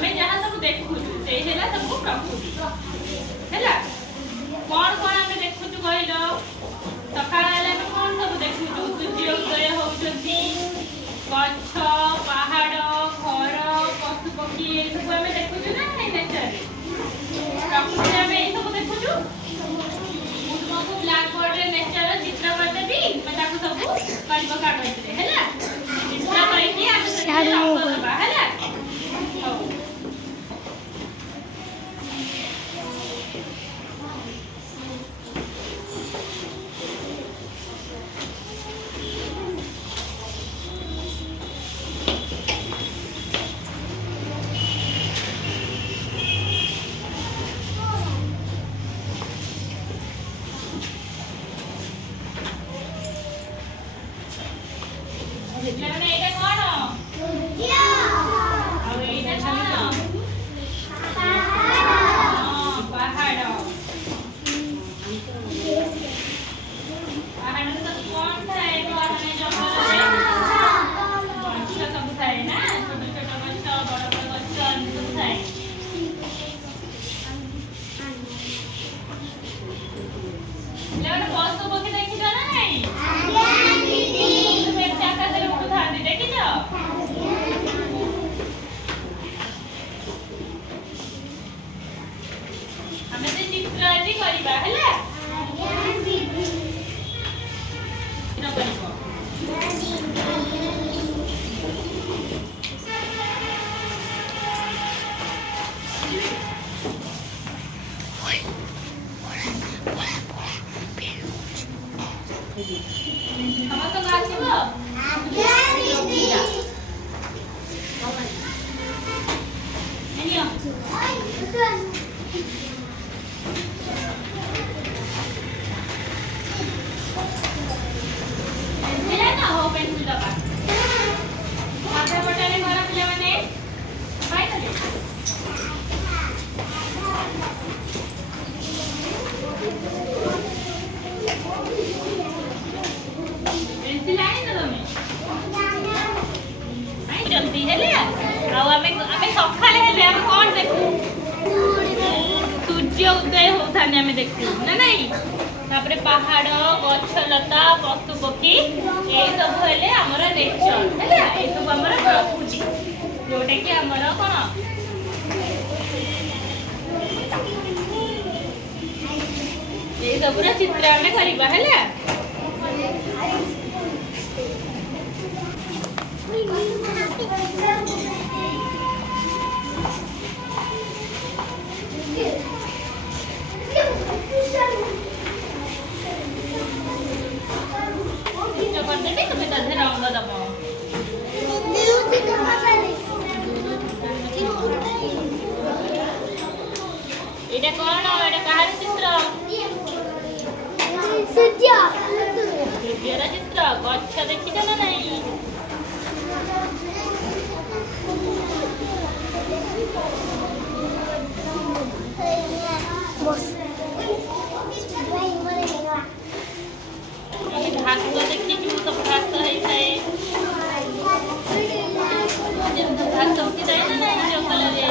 आमे जहाँ सब देखु से हेला सब प्रकृति हेला कौन कौन आमे देखु कहलो सकाळ हेले आमे कौन सब देखु सूर्य उदय होउछंती गछ पहाड़ घर पशु पक्षी ए सब आमे देखु ना नेचर प्रकृति आमे ए सब देखु तुमको ब्लैक बोर्ड रे नेचर चित्र कर देबी मैं ताको सब करबो कागज रे हेला चित्र करके आमे सब हेला उदय होता देखू ना नहीं तापरे पहाड़ गछ लता पशु पक्षी ये सब हेले हमर नेचर हैला ए सब हमर प्रकृति जोटा कि हमर कोन ये सब चित्र हमें करबा हैला एटा कोन एटा कहार चित्र सूर्यर चित्र गच्छ देखि ना नहीं घास तो देखी सब घास है घास सब की जाए ना जंगल रे